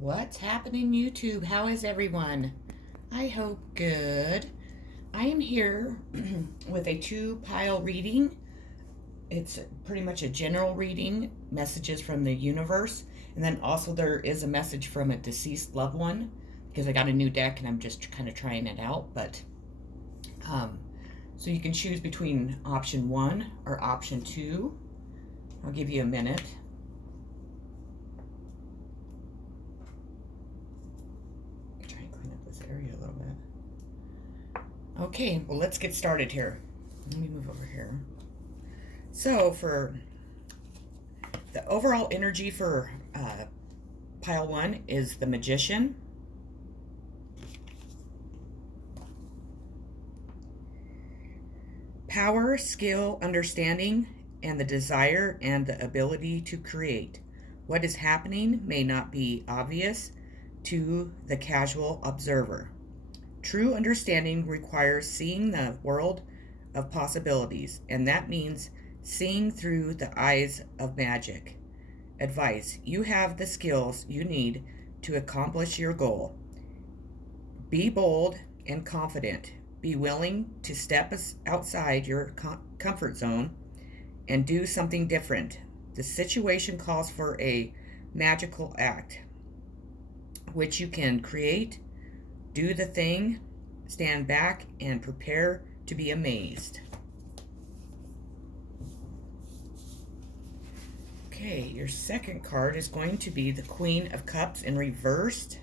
What's happening, YouTube? How is everyone? I hope good. I am here with a two pile reading. It's pretty much a general reading, messages from the universe, and then also there is a message from a deceased loved one because I got a new deck and I'm just kind of trying it out. But so you can choose between option 1 or option 2. I'll give you a minute. Area a little bit. Okay, well, let's get started here. Let me move over here. So for the overall energy for pile 1 is the Magician, power, skill, understanding, and the desire and the ability to create. What is happening may not be obvious to the casual observer. True understanding requires seeing the world of possibilities, and that means seeing through the eyes of magic. Advice: you have the skills you need to accomplish your goal. Be bold and confident. Be willing to step outside your comfort zone and do something different. The situation calls for a magical act, which you can create. Do the thing, stand back, and prepare to be amazed. Okay, your second card is going to be the Queen of Cups in reversed.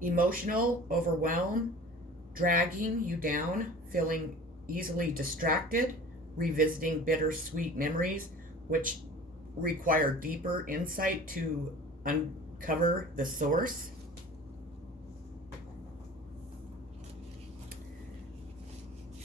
Emotional overwhelm, dragging you down, feeling easily distracted, revisiting bittersweet memories, which require deeper insight to uncover the source.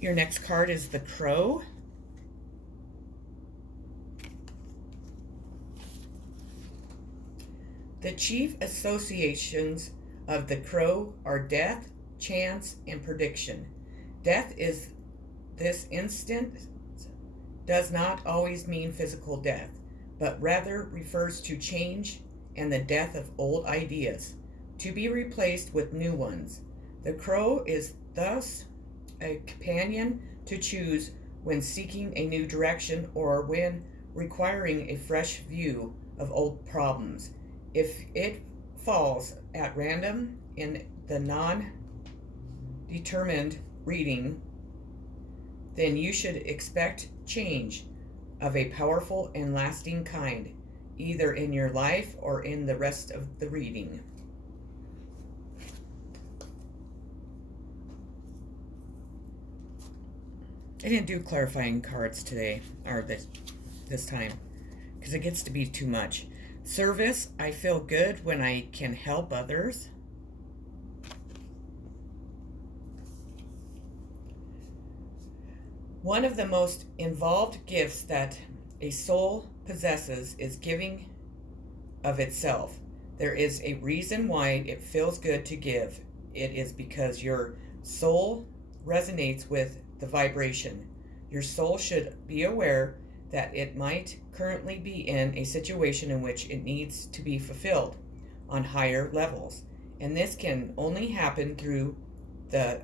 Your next card is the Crow. The chief associations of the Crow are death, chance, and prediction. Death is this instant does not always mean physical death, but rather refers to change and the death of old ideas, to be replaced with new ones. The Crow is thus a companion to choose when seeking a new direction or when requiring a fresh view of old problems. If it falls at random in the non-determined reading, then you should expect change of a powerful and lasting kind, either in your life or in the rest of the reading. I didn't do clarifying cards today, or this time, because it gets to be too much. Service: I feel good when I can help others. One of the most involved gifts that a soul possesses is giving of itself. There is a reason why it feels good to give. It is because your soul resonates with the vibration. Your soul should be aware that it might currently be in a situation in which it needs to be fulfilled on higher levels. And this can only happen through the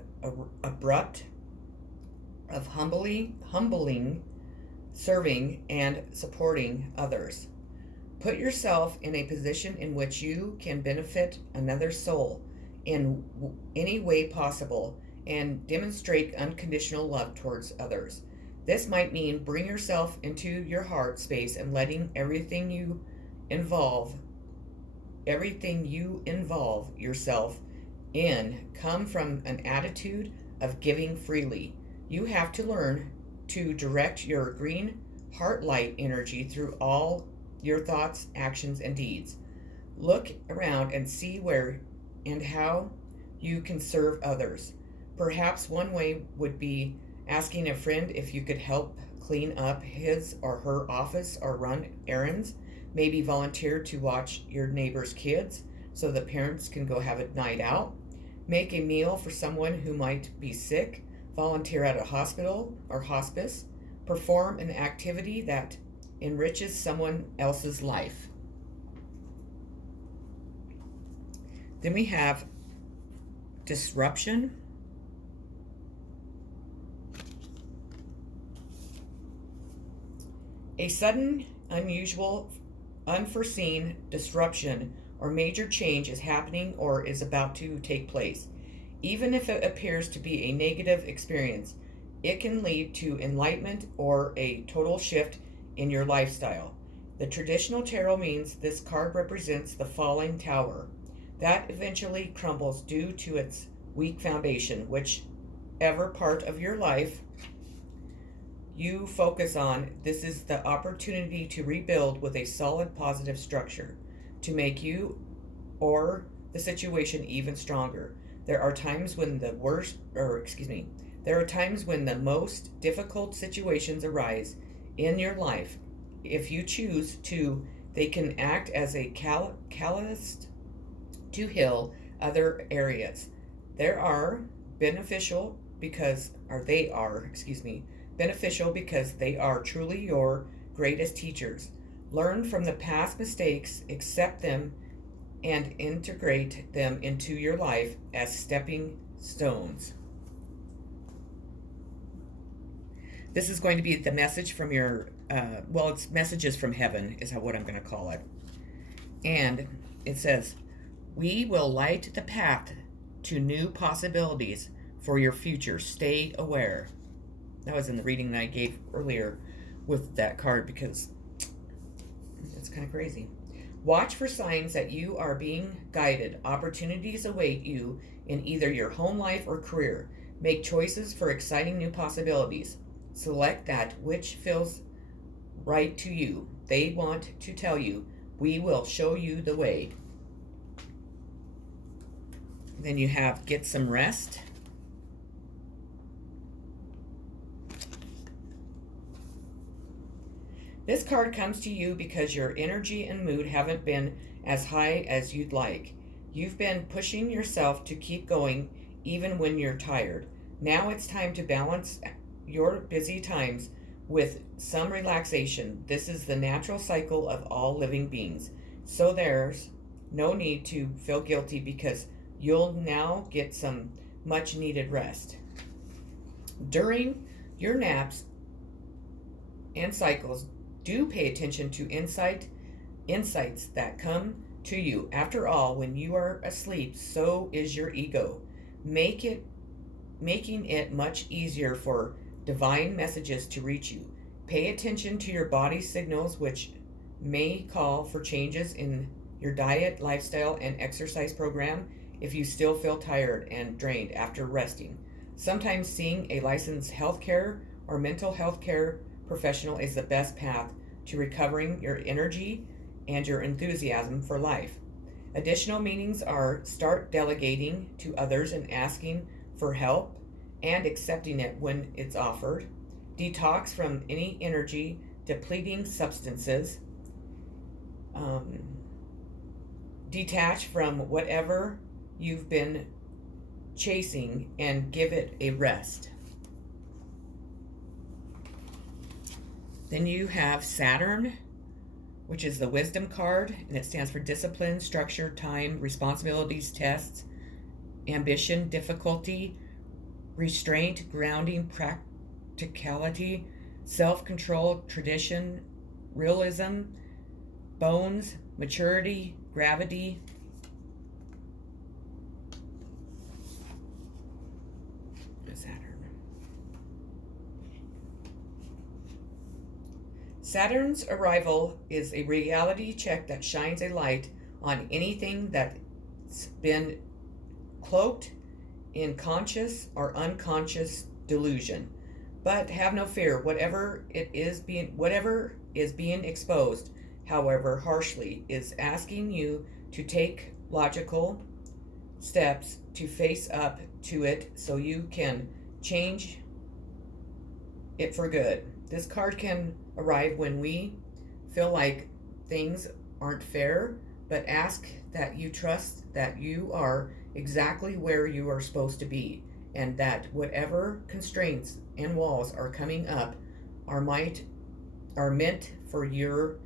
abrupt of humbling, serving, and supporting others. Put yourself in a position in which you can benefit another soul in any way possible and demonstrate unconditional love towards others. This might mean bring yourself into your heart space and letting everything you involve yourself in come from an attitude of giving freely. You have to learn to direct your green heart light energy through all your thoughts, actions, and deeds. Look around and see where and how you can serve others. Perhaps one way would be asking a friend if you could help clean up his or her office or run errands. Maybe volunteer to watch your neighbor's kids so the parents can go have a night out. Make a meal for someone who might be sick. volunteer at a hospital or hospice, perform an activity that enriches someone else's life. Then we have disruption. A sudden, unusual, unforeseen disruption or major change is happening or is about to take place. Even if it appears to be a negative experience, it can lead to enlightenment or a total shift in your lifestyle. The traditional tarot means this card represents the falling tower that eventually crumbles due to its weak foundation. Whichever part of your life you focus on, this is the opportunity to rebuild with a solid positive structure to make you or the situation even stronger. There are times when the most difficult situations arise in your life. If you choose to, they can act as a catalyst to heal other areas. They are beneficial because they are truly your greatest teachers. Learn from the past mistakes, accept them, and integrate them into your life as stepping stones. This is going to be the message from your, it's messages from heaven is what I'm going to call it. And it says, we will light the path to new possibilities for your future. Stay aware. That was in the reading that I gave earlier with that card because it's kind of crazy. Watch for signs that you are being guided. Opportunities await you in either your home life or career. Make choices for exciting new possibilities. Select that which feels right to you. They want to tell you, we will show you the way. Then you have get some rest. This card comes to you because your energy and mood haven't been as high as you'd like. You've been pushing yourself to keep going even when you're tired. Now it's time to balance your busy times with some relaxation. This is the natural cycle of all living beings. So there's no need to feel guilty because you'll now get some much needed rest. During your naps and cycles, do pay attention to insights that come to you. After all, when you are asleep, so is your ego, making it much easier for divine messages to reach you. Pay attention to your body's signals, which may call for changes in your diet, lifestyle, and exercise program if you still feel tired and drained after resting. Sometimes seeing a licensed healthcare or mental health care professional is the best path to recovering your energy and your enthusiasm for life. Additional meanings are start delegating to others and asking for help and accepting it when it's offered. Detox from any energy depleting substances. Detach from whatever you've been chasing and give it a rest. Then you have Saturn, which is the wisdom card, and it stands for discipline, structure, time, responsibilities, tests, ambition, difficulty, restraint, grounding, practicality, self-control, tradition, realism, bones, maturity, gravity. Saturn's arrival is a reality check that shines a light on anything that's been cloaked in conscious or unconscious delusion. But have no fear, whatever is being exposed, however harshly, is asking you to take logical steps to face up to it so you can change it for good. This card can arrive when we feel like things aren't fair, but ask that you trust that you are exactly where you are supposed to be. and that whatever constraints and walls are coming up are meant for your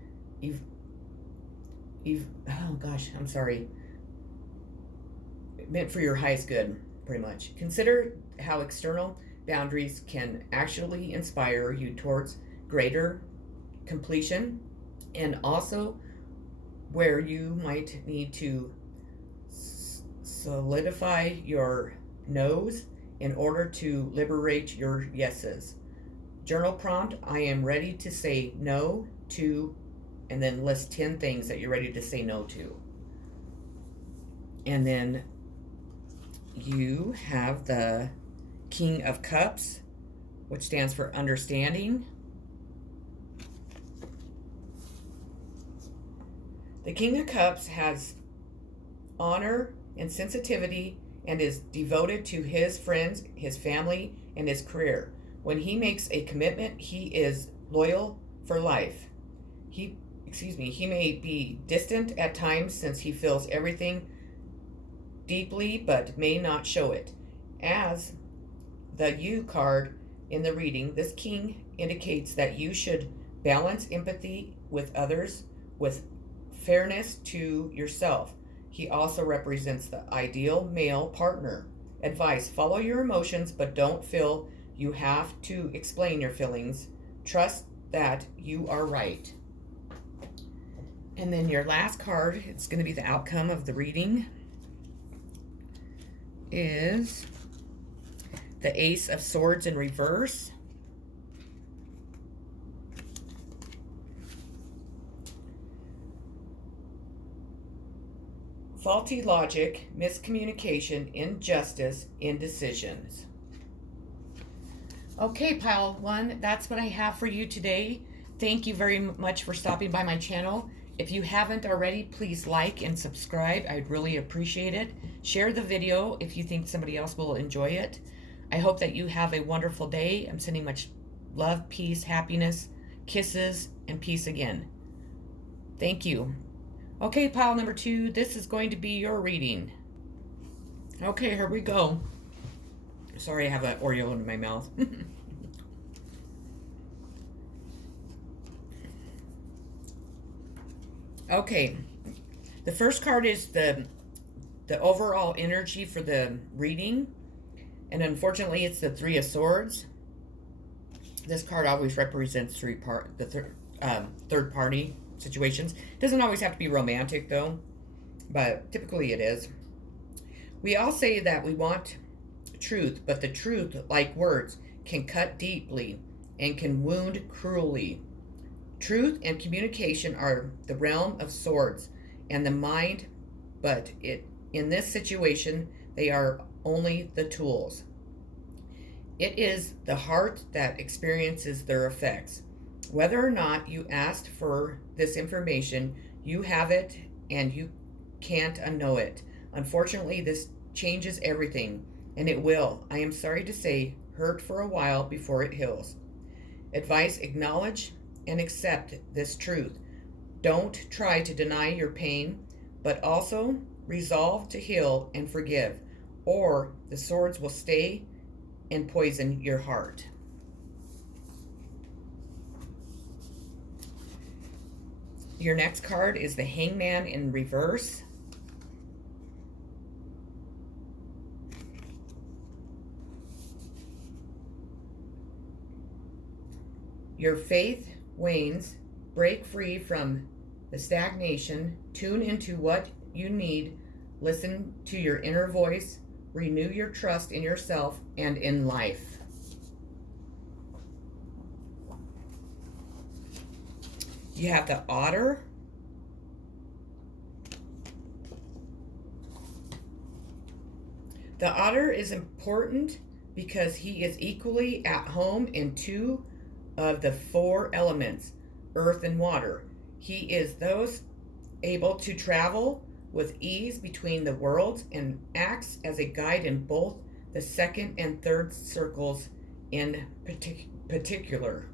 meant for your highest good, pretty much. Consider how external boundaries can actually inspire you towards greater completion, and also where you might need to solidify your no's in order to liberate your yeses. Journal prompt: I am ready to say no to, and then list 10 things that you're ready to say no to. And then you have the King of Cups, which stands for understanding. The King of Cups has honor and sensitivity and is devoted to his friends, his family, and his career. When he makes a commitment, he is loyal for life. He may be distant at times since he feels everything deeply but may not show it. As the You card in the reading, this king indicates that you should balance empathy with others with fairness to yourself. He also represents the ideal male partner. Advice: follow your emotions, but don't feel you have to explain your feelings. Trust that you are right. And then your last card, it's going to be the outcome of the reading, is the Ace of Swords in reverse. Faulty logic, miscommunication, injustice, indecisions. Okay, pile one, that's what I have for you today. Thank you very much for stopping by my channel. If you haven't already, please like and subscribe. I'd really appreciate it. Share the video if you think somebody else will enjoy it. I hope that you have a wonderful day. I'm sending much love, peace, happiness, kisses, and peace again. Thank you. Okay, pile number 2, this is going to be your reading. Okay, here we go. Sorry, I have an Oreo in my mouth. Okay, the first card is the overall energy for the reading, and unfortunately it's the Three of Swords. This card always represents third party situations. Doesn't always have to be romantic though, but typically it is. We all say that we want truth, but the truth, like words, can cut deeply and can wound cruelly. Truth and communication are the realm of swords and the mind, but in this situation, they are only the tools. It is the heart that experiences their effects. Whether or not you asked for this information, you have it and you can't unknow it. Unfortunately, this changes everything, and it will, I am sorry to say, hurt for a while before it heals. Advice: acknowledge and accept this truth. Don't try to deny your pain, but also resolve to heal and forgive, or the swords will stay and poison your heart. Your next card is the Hangman in reverse. Your faith wanes, break free from the stagnation, tune into what you need, listen to your inner voice, renew your trust in yourself and in life. You have the Otter. The Otter is important because he is equally at home in 2 of the 4 elements, earth and water. He is those able to travel with ease between the worlds and acts as a guide in both the second and third circles in particular.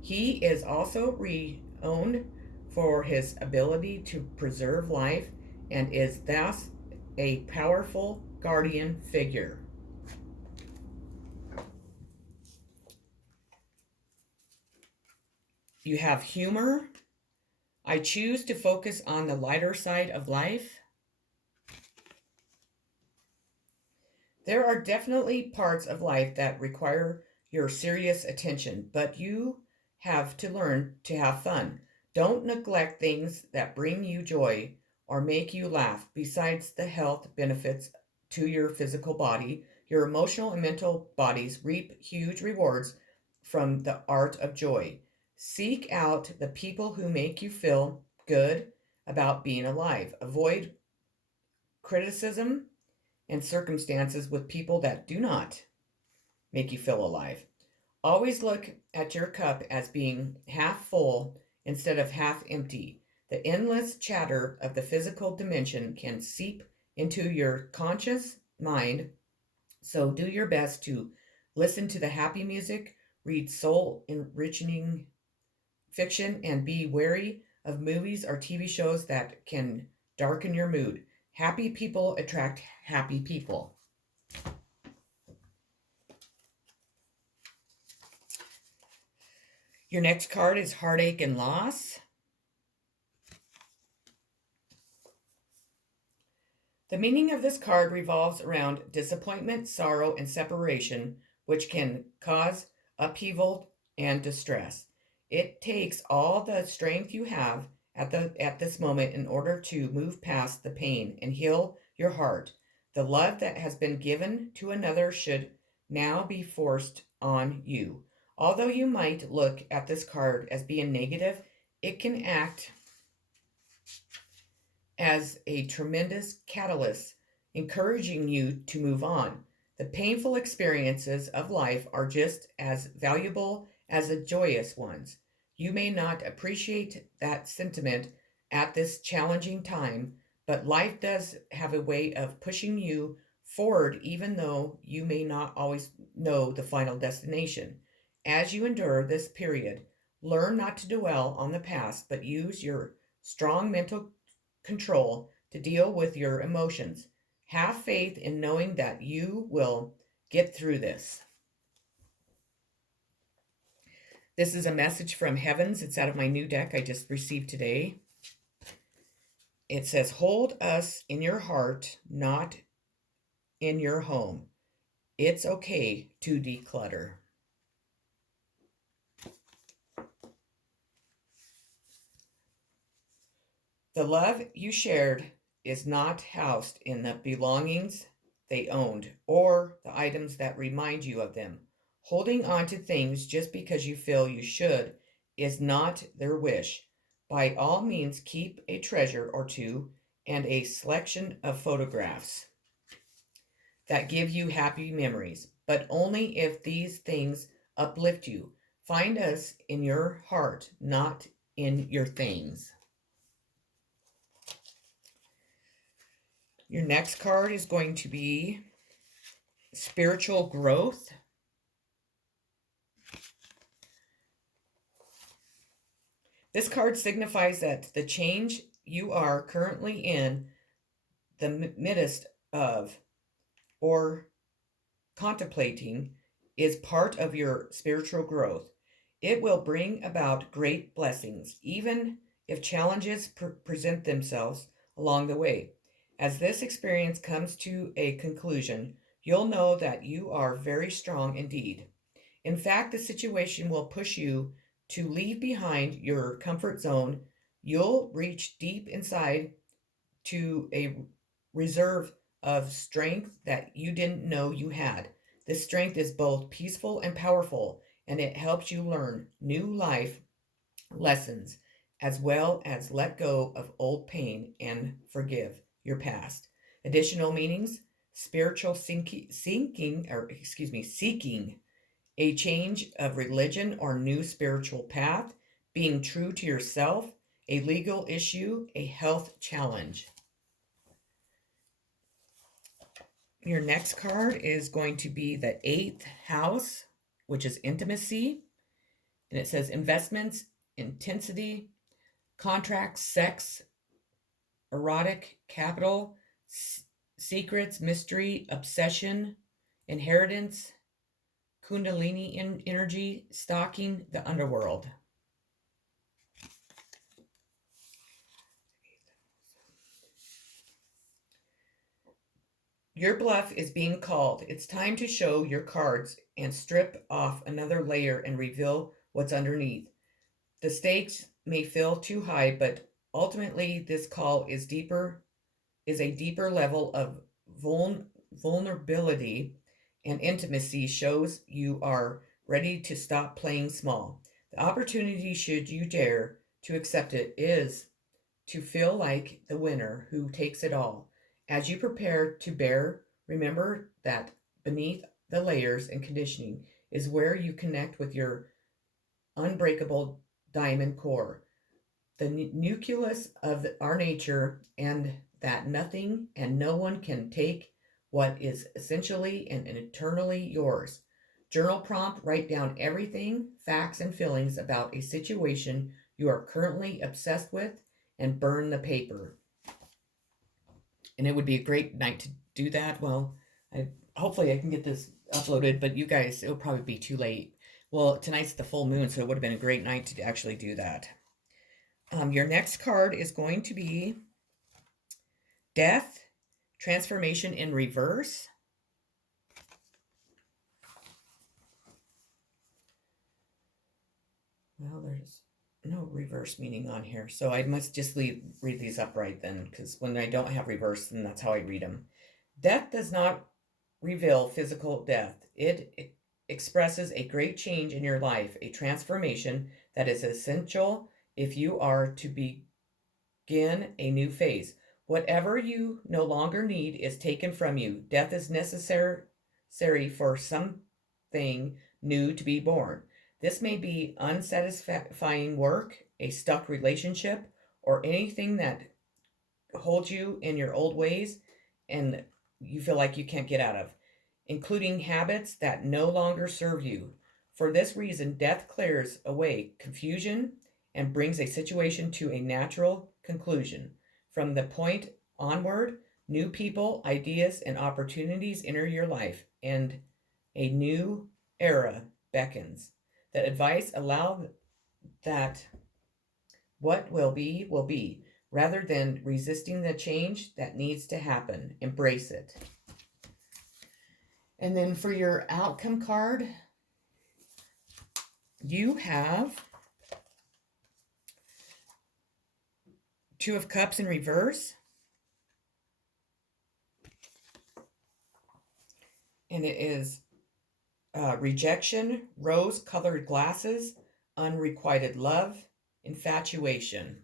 He is also renowned for his ability to preserve life and is thus a powerful guardian figure. You have humor. I choose to focus on the lighter side of life. There are definitely parts of life that require your serious attention, but you have to learn to have fun. Don't neglect things that bring you joy or make you laugh. Besides the health benefits to your physical body, your emotional and mental bodies reap huge rewards from the art of joy. Seek out the people who make you feel good about being alive. Avoid criticism and circumstances with people that do not make you feel alive. Always look at your cup as being half full instead of half empty. The endless chatter of the physical dimension can seep into your conscious mind, so do your best to listen to the happy music, read soul enriching fiction, and be wary of movies or TV shows that can darken your mood. Happy people attract happy people. Your next card is Heartache and Loss. The meaning of this card revolves around disappointment, sorrow, and separation, which can cause upheaval and distress. It takes all the strength you have at this moment in order to move past the pain and heal your heart. The love that has been given to another should now be forced on you. Although you might look at this card as being negative, it can act as a tremendous catalyst, encouraging you to move on. The painful experiences of life are just as valuable as the joyous ones. You may not appreciate that sentiment at this challenging time, but life does have a way of pushing you forward, even though you may not always know the final destination. As you endure this period, learn not to dwell on the past, but use your strong mental control to deal with your emotions. Have faith in knowing that you will get through this. This is a message from Heavens. It's out of my new deck I just received today. It says, hold us in your heart, not in your home. It's okay to declutter. The love you shared is not housed in the belongings they owned or the items that remind you of them. Holding on to things just because you feel you should is not their wish. By all means, keep a treasure or two and a selection of photographs that give you happy memories, but only if these things uplift you. Find us in your heart, not in your things. Your next card is going to be Spiritual Growth. This card signifies that the change you are currently in the midst of or contemplating is part of your spiritual growth. It will bring about great blessings, even if challenges present themselves along the way. As this experience comes to a conclusion, you'll know that you are very strong indeed. In fact, the situation will push you to leave behind your comfort zone. You'll reach deep inside to a reserve of strength that you didn't know you had. This strength is both peaceful and powerful, and it helps you learn new life lessons as well as let go of old pain and forgive your past. Additional meanings: spiritual seeking a change of religion or new spiritual path, being true to yourself, a legal issue, a health challenge. Your next card is going to be the 8th house, which is intimacy. And it says investments, intensity, contracts, sex, erotic, capital, secrets, mystery, obsession, inheritance, kundalini energy, stalking, the underworld. Your bluff is being called. It's time to show your cards and strip off another layer and reveal what's underneath. The stakes may feel too high, but ultimately this call is a deeper level of vulnerability and intimacy, shows you are ready to stop playing small. The opportunity, should you dare to accept it, is to feel like the winner who takes it all. As you prepare to bear, remember that beneath the layers and conditioning is where you connect with your unbreakable diamond core, the nucleus of our nature, and that nothing and no one can take what is essentially and eternally yours. Journal prompt, write down everything, facts, and feelings about a situation you are currently obsessed with, and burn the paper. And it would be a great night to do that. Well, hopefully I can get this uploaded, but you guys, it'll probably be too late. Well, tonight's the full moon, so it would have been a great night to actually do that. Your next card is going to be Death, Transformation in Reverse. Well, there's no reverse meaning on here, so I must just read these upright then, because when I don't have reverse, then that's how I read them. Death does not reveal physical death. It expresses a great change in your life, a transformation that is essential if you are to begin a new phase. Whatever you no longer need is taken from you. Death is necessary for something new to be born. This may be unsatisfying work, a stuck relationship, or anything that holds you in your old ways and you feel like you can't get out of, including habits that no longer serve you. For this reason, death clears away confusion and brings a situation to a natural conclusion. From the point onward, new people, ideas, and opportunities enter your life, and a new era beckons. The advice: allow that what will be, rather than resisting the change that needs to happen. Embrace it. And then for your outcome card, you have Two of Cups in reverse. And it is rejection, rose-colored glasses, unrequited love, infatuation.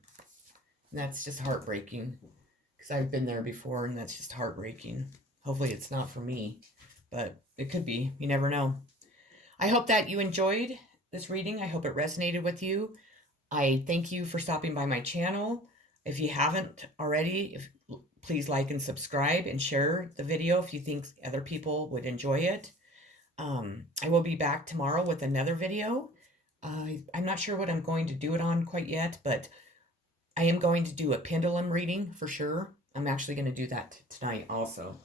And that's just heartbreaking, because I've been there before, and that's just heartbreaking. Hopefully it's not for me, but it could be. You never know. I hope that you enjoyed this reading. I hope it resonated with you. I thank you for stopping by my channel. If you haven't already, please like and subscribe and share the video if you think other people would enjoy it. I will be back tomorrow with another video. I'm not sure what I'm going to do it on quite yet, but I am going to do a pendulum reading for sure. I'm actually going to do that tonight also,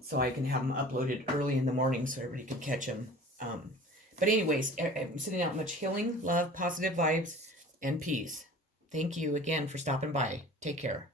so I can have them uploaded early in the morning so everybody can catch them. But anyways, I'm sending out much healing, love, positive vibes, and peace. Thank you again for stopping by. Take care.